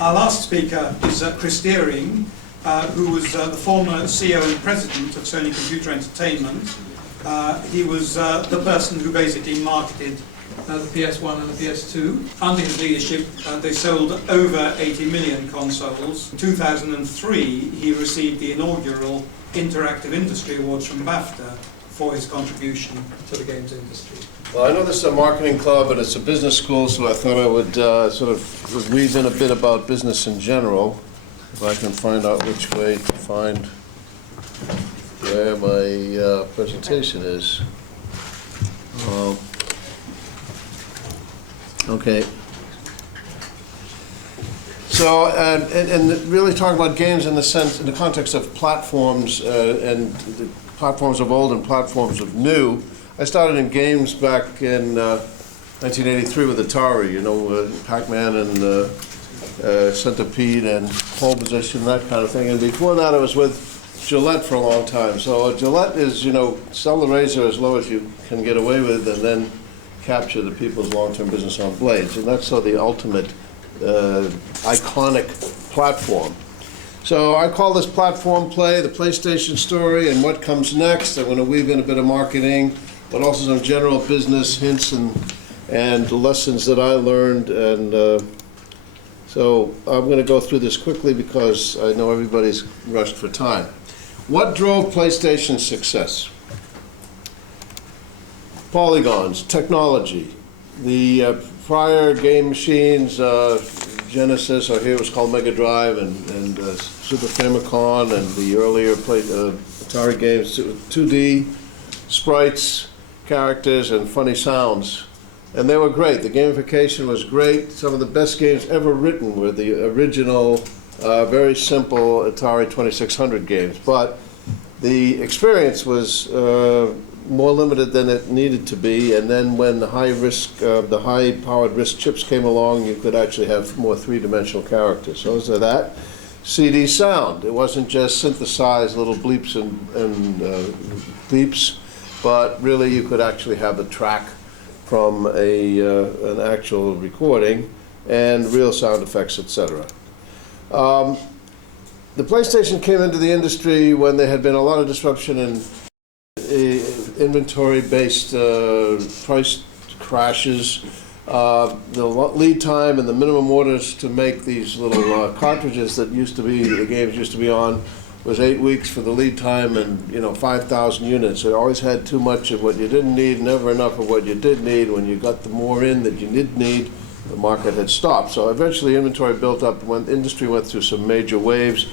Our last speaker is Chris Deering, who was the former CEO and president of Sony Computer Entertainment. He was the person who basically marketed the PS1 and the PS2. Under his leadership, they sold over 80 million consoles. In 2003, he received the inaugural Interactive Industry Awards from BAFTA for his contribution to the games industry. Well, I know this is a marketing club, but it's a business school, so I thought I would sort of weave in a bit about business in general, if I can find out which way to find where my presentation is. Okay. So, and really talking about games in the context of platforms and the platforms of old and platforms of new. I started in games back in 1983 with Atari, you know, Pac-Man and Centipede and Pole Position, that kind of thing. And before that, I was with Gillette for a long time. So Gillette is, you know, sell the razor as low as you can get away with and then capture the people's long-term business on blades. And that's sort of the ultimate iconic platform. So I call this platform play the PlayStation story and what comes next. I'm going to weave in a bit of marketing, but also some general business hints and lessons that I learned. And so I'm going to go through this quickly because I know everybody's rushed for time. What drove PlayStation's success? Polygons, technology. The prior game machines, Genesis, or here it was called Mega Drive, and Super Famicom, and the earlier Atari games, 2D, sprites, characters, and funny sounds. And they were great. The gamification was great. Some of the best games ever written were the original, very simple Atari 2600 games. But the experience was more limited than it needed to be, and then when the high-powered RISC chips came along, you could actually have more three-dimensional characters. So is that CD sound. It wasn't just synthesized little bleeps and beeps, but really you could actually have the track from an actual recording and real sound effects, etc. The PlayStation came into the industry when there had been a lot of disruption in inventory-based price crashes. The lead time and the minimum orders to make these little cartridges that the games used to be on was 8 weeks for the lead time, and 5,000 units. So you always had too much of what you didn't need, never enough of what you did need. When you got the more in that you did need, the market had stopped. So eventually inventory built up when the industry went through some major waves.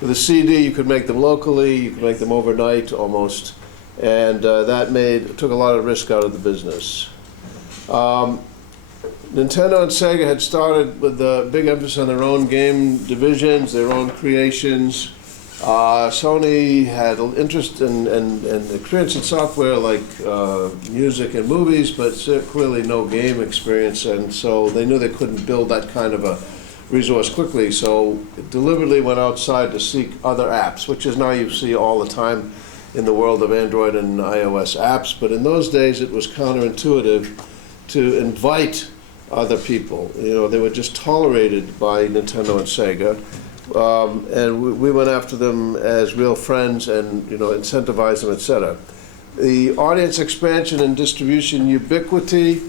With a CD, you could make them locally, you could make them overnight almost. And that took a lot of risk out of the business. Nintendo and Sega had started with a big emphasis on their own game divisions, their own creations. Sony had an interest and experience in software like music and movies, but clearly no game experience, and so they knew they couldn't build that kind of a resource quickly, so it deliberately went outside to seek other apps, which is now you see all the time in the world of Android and iOS apps, but in those days it was counterintuitive to invite other people. They were just tolerated by Nintendo and Sega, and we went after them as real friends and incentivized them, etc. The audience expansion and distribution ubiquity,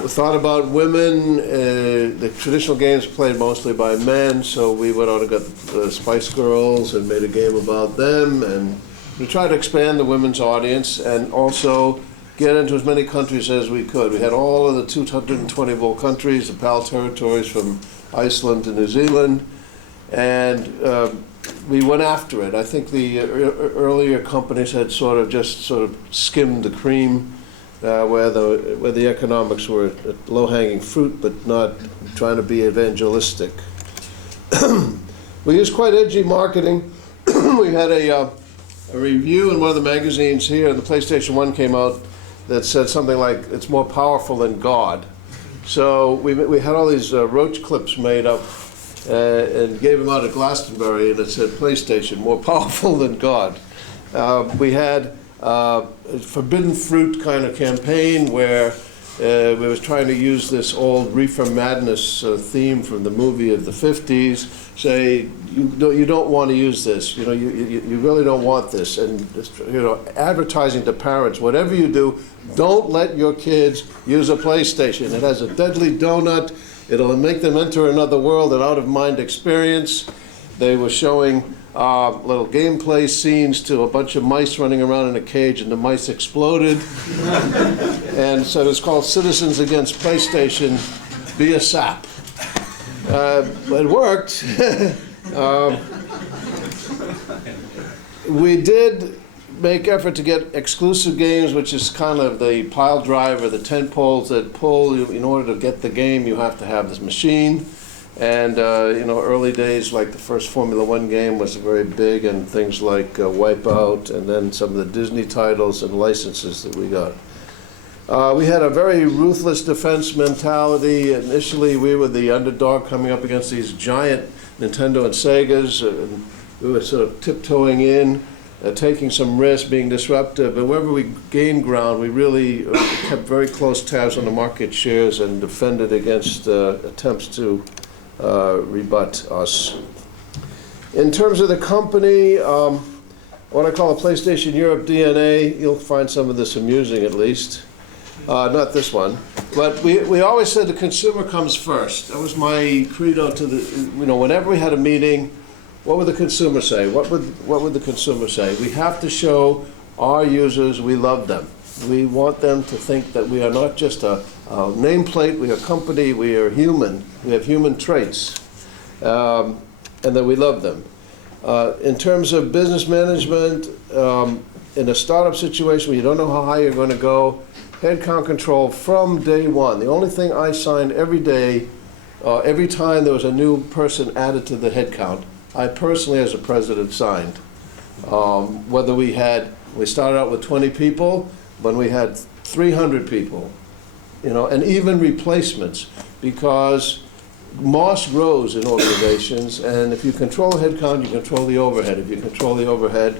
thought about women. The traditional games played mostly by men, so we went out and got the Spice Girls and made a game about them, and we tried to expand the women's audience and also get into as many countries as we could. We had all of the 220 countries, the PAL territories from Iceland to New Zealand, and we went after it. I think the earlier companies had sort of skimmed the cream, where the economics were low-hanging fruit, but not trying to be evangelistic. We used quite edgy marketing. We had a review in one of the magazines here. The PlayStation 1 came out that said something like, "It's more powerful than God." So we had all these roach clips made up and gave them out at Glastonbury, and it said, "PlayStation, more powerful than God." We had a forbidden fruit kind of campaign where We was trying to use this old Reefer Madness theme from the movie of the 50s, say, you don't want to use this, you really don't want this. And, advertising to parents, whatever you do, don't let your kids use a PlayStation. It has a deadly donut. It'll make them enter another world, an out-of-mind experience. They were showing little gameplay scenes to a bunch of mice running around in a cage, and the mice exploded. And so it's called Citizens Against PlayStation, Be a Sap. It worked. We did make effort to get exclusive games, which is kind of the pile driver, the tent poles that pull. In order to get the game, you have to have this machine. And, early days, like the first Formula One game was very big, and things like Wipeout, and then some of the Disney titles and licenses that we got. We had a very ruthless defense mentality. Initially, we were the underdog coming up against these giant Nintendo and Segas. And we were sort of tiptoeing in, taking some risks, being disruptive. And wherever we gained ground, we really kept very close tabs on the market shares and defended against attempts to rebut us. In terms of the company, what I call a PlayStation Europe DNA, you'll find some of this amusing at least. Not this one. But we always said the consumer comes first. That was my credo to whenever we had a meeting, what would the consumer say? What would the consumer say? We have to show our users we love them. We want them to think that we are not just a nameplate, we are a company, we are human, we have human traits, and that we love them. In terms of business management, in a startup situation where you don't know how high you're going to go, headcount control from day one. The only thing I signed every day, every time there was a new person added to the headcount, I personally as a president signed. Whether we started out with 20 people, when we had 300 people, and even replacements, because moss grows in organizations, and if you control headcount, you control the overhead. If you control the overhead,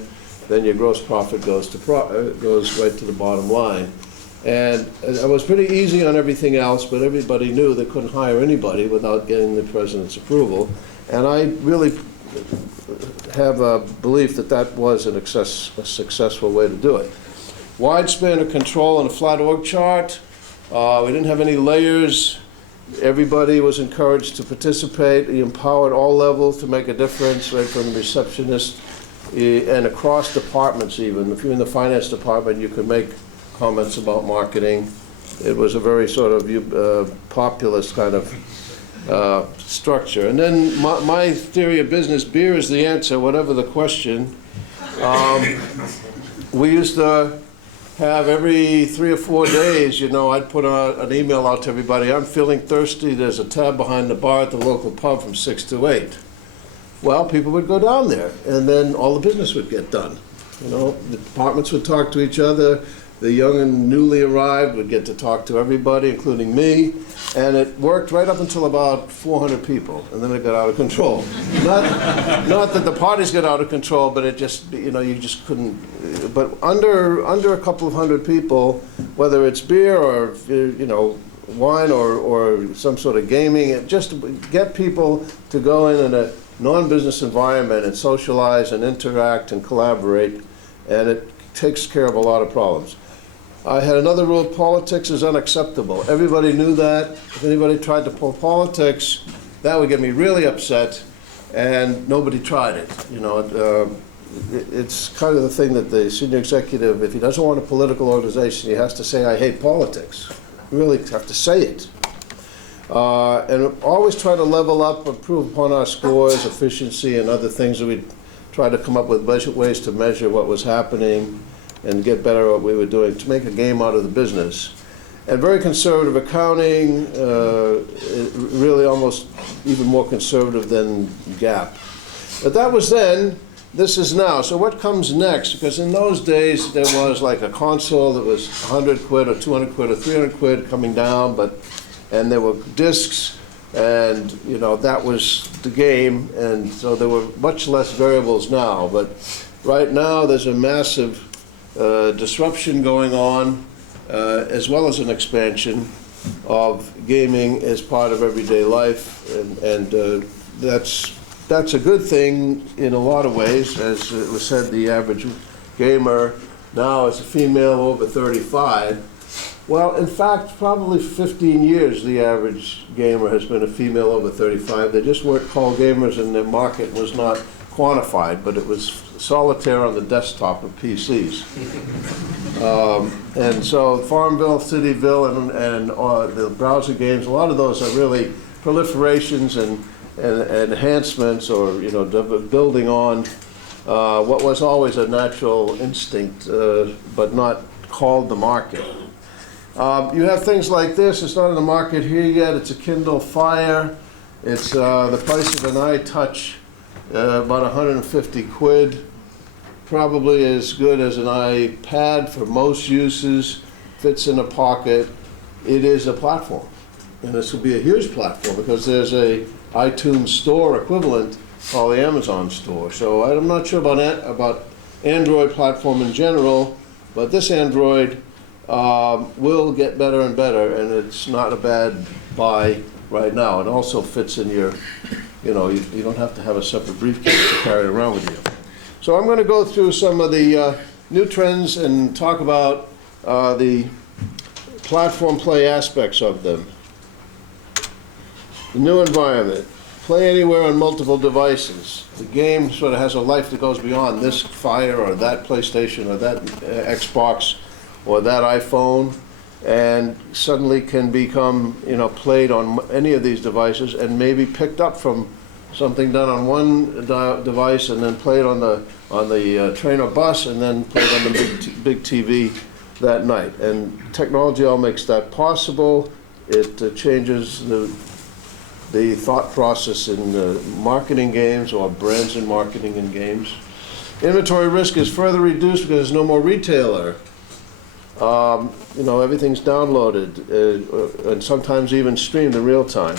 then your gross profit goes right to the bottom line. And it was pretty easy on everything else, but everybody knew they couldn't hire anybody without getting the president's approval. And I really have a belief that that was a successful way to do it. Wide span of control and a flat org chart. We didn't have any layers. Everybody was encouraged to participate. We empowered all levels to make a difference, right from the receptionist and across departments even. If you're in the finance department, you could make comments about marketing. It was a very sort of populist kind of structure. And then my theory of business, beer is the answer, whatever the question. We used to have every 3 or 4 days, I'd put an email out to everybody, I'm feeling thirsty, there's a tab behind the bar at the local pub from 6 to 8. Well, people would go down there, and then all the business would get done. The departments would talk to each other, the young and newly arrived would get to talk to everybody, including me, and it worked right up until about 400 people, and then it got out of control. Not that the parties got out of control, but it just, you just couldn't. But under a couple of hundred people, whether it's beer or wine or some sort of gaming, just to get people to go in a non-business environment and socialize and interact and collaborate, and it takes care of a lot of problems. I had another rule: politics is unacceptable. Everybody knew that. If anybody tried to pull politics, that would get me really upset, and nobody tried it. It's kind of the thing that the senior executive, if he doesn't want a political organization, he has to say, I hate politics. You really have to say it. And always try to level up, improve upon our scores, efficiency, and other things that we try to come up with ways to measure what was happening and get better at what we were doing to make a game out of the business. And very conservative accounting, really almost even more conservative than GAAP. But that was then, this is now. So what comes next? Because in those days there was like a console that was 100 quid or 200 quid or 300 quid coming down, and there were discs, and that was the game, and so there were much less variables now. But right now there's a massive disruption going on, as well as an expansion. of gaming as part of everyday life, and that's a good thing in a lot of ways. As it was said, the average gamer now is a female over 35. Well, in fact, probably 15 years the average gamer has been a female over 35. They just weren't called gamers and their market was not quantified, but it was solitaire on the desktop of PCs. And so Farmville, Cityville, and the browser games, a lot of those are really proliferations and enhancements, or building on what was always a natural instinct, but not called the market. You have things like this. It's not in the market here yet. It's a Kindle Fire. It's the price of an iTouch, about 150 quid. Probably as good as an iPad for most uses. Fits in a pocket. It is a platform, and this will be a huge platform because there's a iTunes store equivalent called the Amazon store. So I'm not sure about Android platform in general, but this Android will get better and better, and it's not a bad buy right now. It also fits in your, you don't have to have a separate briefcase to carry it around with you. So I'm going to go through some of the new trends and talk about the platform play aspects of them. The new environment. Play anywhere on multiple devices. The game sort of has a life that goes beyond this Fire or that PlayStation or that Xbox or that iPhone, and suddenly can become played on any of these devices and maybe picked up from something done on one device and then played on the train or bus and then played on the big TV that night. And technology all makes that possible. It changes the thought process in marketing games, or brands in marketing in games. Inventory risk is further reduced because there's no more retailer. Everything's downloaded and sometimes even streamed in real time.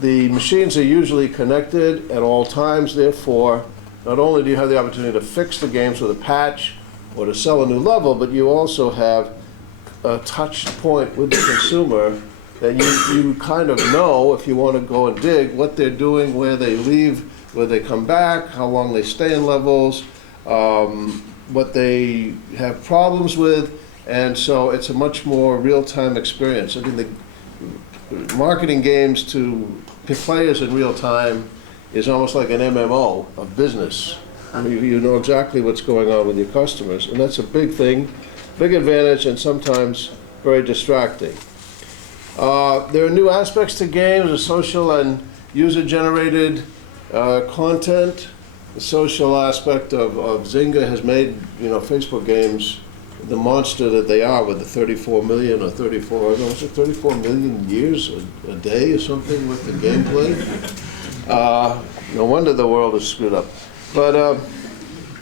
The machines are usually connected at all times, therefore, not only do you have the opportunity to fix the games with a patch or to sell a new level, but you also have a touch point with the consumer that you kind of know, if you want to go and dig, what they're doing, where they leave, where they come back, how long they stay in levels, what they have problems with, and so it's a much more real-time experience. I mean, the marketing games to players in real time is almost like an MMO of business. I mean, you know exactly what's going on with your customers, and that's a big thing, big advantage, and sometimes very distracting. There are new aspects to games, the social and user-generated content. The social aspect of Zynga has made Facebook games the monster that they are, with the 34 million or 34 million years a day or something with the gameplay. No wonder the world is screwed up. But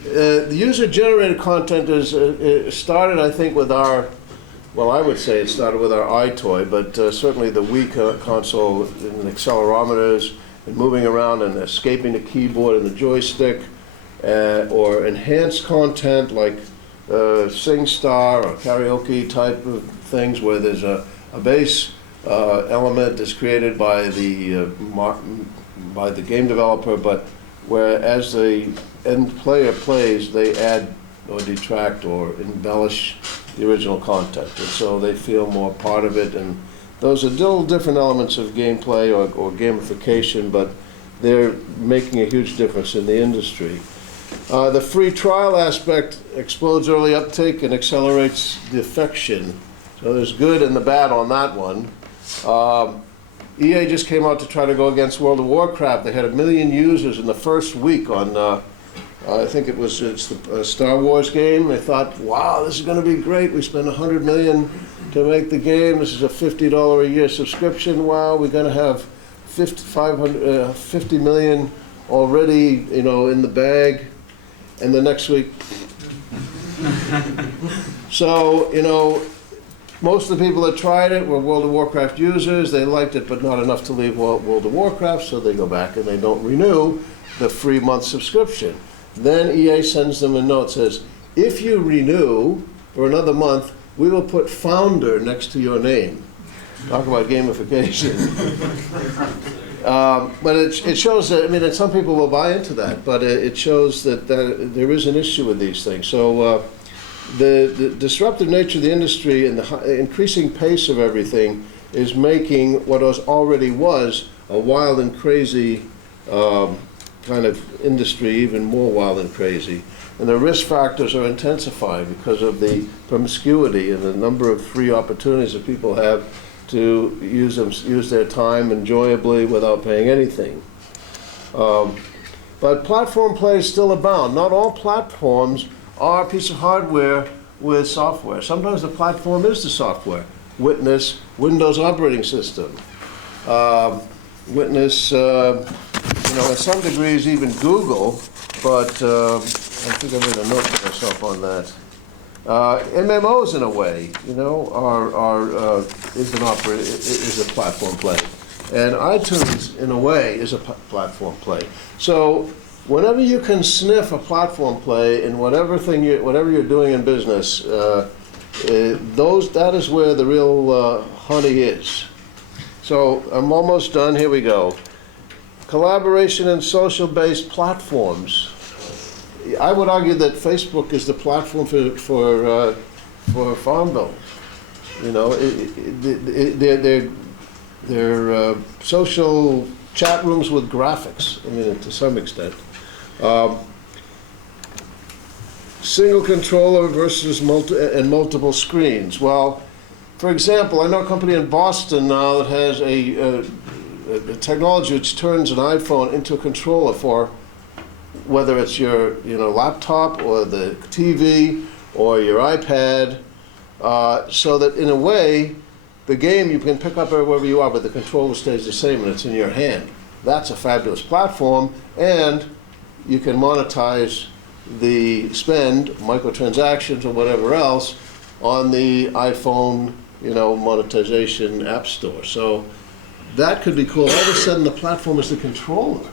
the user-generated content is started, I think, with our, well, I would say it started with our iToy, but certainly the Wii console and accelerometers and moving around and escaping the keyboard and the joystick, or enhanced content like SingStar or karaoke type of things, where there's a bass element that's created by the game developer, but where as the end player plays, they add or detract or embellish the original content, and so they feel more part of it. And those are little different elements of gameplay or gamification, but they're making a huge difference in the industry. The free trial aspect explodes early uptake and accelerates defection. So there's good and the bad on that one. EA just came out to try to go against World of Warcraft. They had 1 million users in the first week on, I think it's the Star Wars game. They thought, wow, this is going to be great. We spent $100 million to make the game. This is a $50 a year subscription. Wow, we're going to have 50 million already, in the bag. And the next week, so, most of the people that tried it were World of Warcraft users. They liked it, but not enough to leave World of Warcraft, so they go back and they don't renew the free month subscription. Then EA sends them a note that says, if you renew for another month, we will put founder next to your name. Talk about gamification. But it shows that, I mean, and some people will buy into that, but it shows that there is an issue with these things. So the disruptive nature of the industry and the increasing pace of everything is making what already was a wild and crazy kind of industry even more wild and crazy. And the risk factors are intensifying because of the promiscuity and the number of free opportunities that people have to use their time enjoyably without paying anything. But platform plays still abound. Not all platforms are a piece of hardware with software. Sometimes the platform is the software. Witness Windows operating system. Witness, in some degrees even Google, but I think I made a note for myself on that. MMOs, in a way, is a platform play, and iTunes, in a way, is a platform play. So, whenever you can sniff a platform play in whatever you're doing in business, that is where the real honey is. So, I'm almost done. Here we go. Collaboration and social-based platforms. I would argue that Facebook is the platform for Farmville. They're social chat rooms with graphics. I mean, to some extent. Single controller versus multiple screens. Well, for example, I know a company in Boston now that has a technology which turns an iPhone into a controller for whether it's your laptop or the TV or your iPad, so that in a way, the game you can pick up wherever you are, but the controller stays the same and it's in your hand. That's a fabulous platform, and you can monetize the spend, microtransactions or whatever else, on the iPhone, monetization app store. So that could be cool. All of a sudden, the platform is the controller.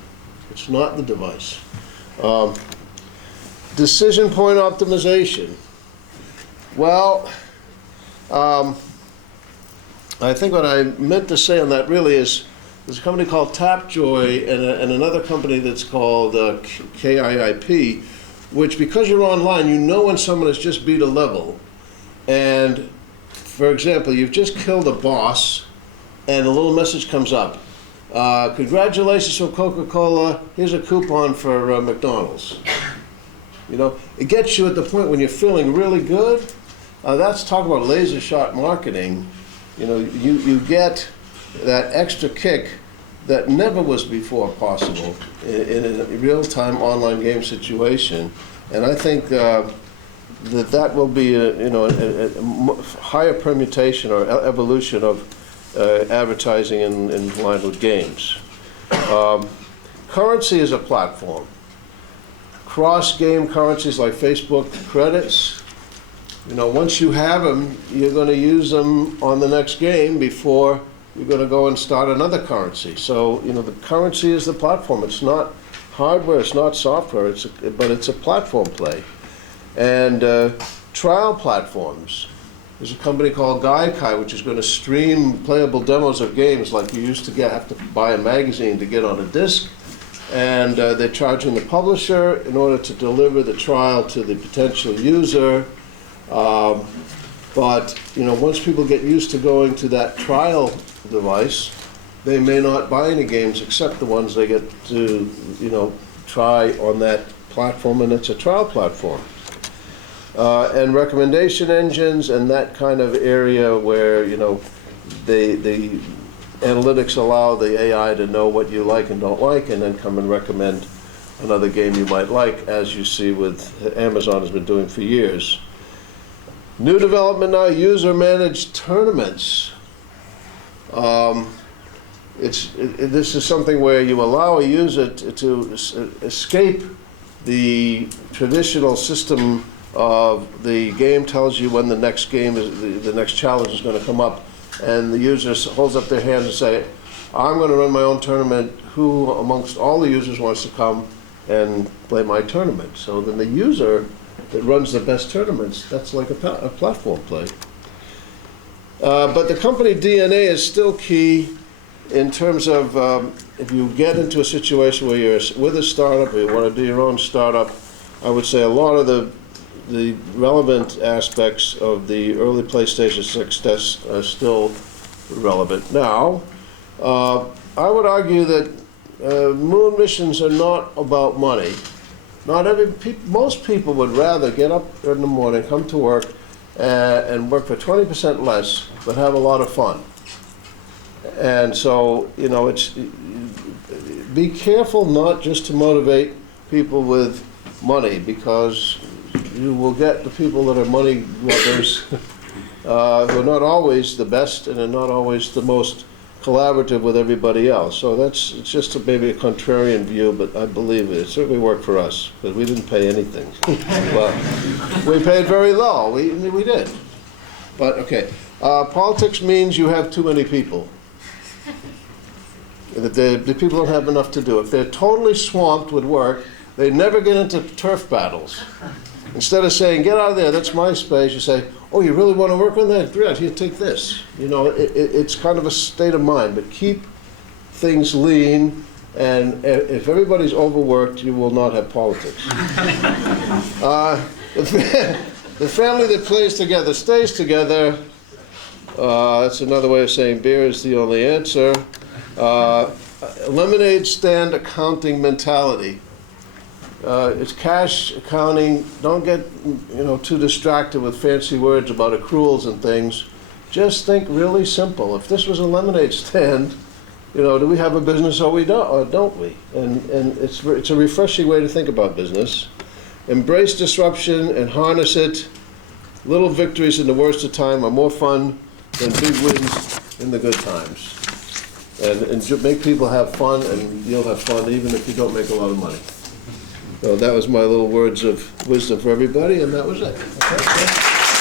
It's not the device. Decision point optimization. Well, I think what I meant to say on that really is there's a company called Tapjoy and another company that's called KIIP, which, because you're online, you know when someone has just beat a level. And, for example, you've just killed a boss, and a little message comes up. Congratulations from Coca-Cola, here's a coupon for McDonald's. It gets you at the point when you're feeling really good. That's talk about laser shot marketing. You get that extra kick that never was before possible in a real-time online game situation. And I think that will be a higher permutation or evolution of advertising in line with games. Currency is a platform. Cross-game currencies like Facebook credits, once you have them, you're going to use them on the next game before you're going to go and start another currency. So, the currency is the platform. It's not hardware, it's not software, but it's a platform play. And trial platforms. There's a company called Gaikai, which is going to stream playable demos of games like you used to have to buy a magazine to get on a disc. And they're charging the publisher in order to deliver the trial to the potential user. But once people get used to going to that trial device, they may not buy any games except the ones they get to try on that platform, and it's a trial platform. And recommendation engines and that kind of area where the analytics allow the AI to know what you like and don't like, and then come and recommend another game you might like, as you see with Amazon has been doing for years. New development now, user-managed tournaments. This is something where you allow a user to escape the traditional system of the game tells you when the next game is, the next challenge is going to come up, and the user holds up their hands and say, I'm going to run my own tournament. Who amongst all the users wants to come and play my tournament? So then the user that runs the best tournaments, that's like a platform play. But the company DNA is still key in terms of if you get into a situation where you're with a startup, or you want to do your own startup, I would say a lot of the relevant aspects of the early PlayStation success are still relevant. Now, I would argue that moon missions are not about money. Most people would rather get up in the morning, come to work, and work for 20% less, but have a lot of fun. And so, you know, be careful not just to motivate people with money, because you will get the people that are money lovers who are not always the best and are not always the most collaborative with everybody else. So it's just maybe a contrarian view, but I believe it certainly worked for us, because we didn't pay anything. Well, we paid very low. We did. But okay, politics means you have too many people. The people don't have enough to do. If they're totally swamped with work, they never get into turf battles. Instead of saying, get out of there, that's my space, you say, oh, you really want to work on that? Great, here, take this. You know, it's kind of a state of mind, but keep things lean, and if everybody's overworked, you will not have politics. The family that plays together stays together. That's another way of saying beer is the only answer. Lemonade stand accounting mentality. It's cash accounting. Don't get too distracted with fancy words about accruals and things. Just think really simple. If this was a lemonade stand, do we have a business or don't we? And it's a refreshing way to think about business. Embrace disruption and harness it. Little victories in the worst of time are more fun than big wins in the good times. And make people have fun, and you'll have fun even if you don't make a lot of money. So that was my little words of wisdom for everybody, and that was it. Okay.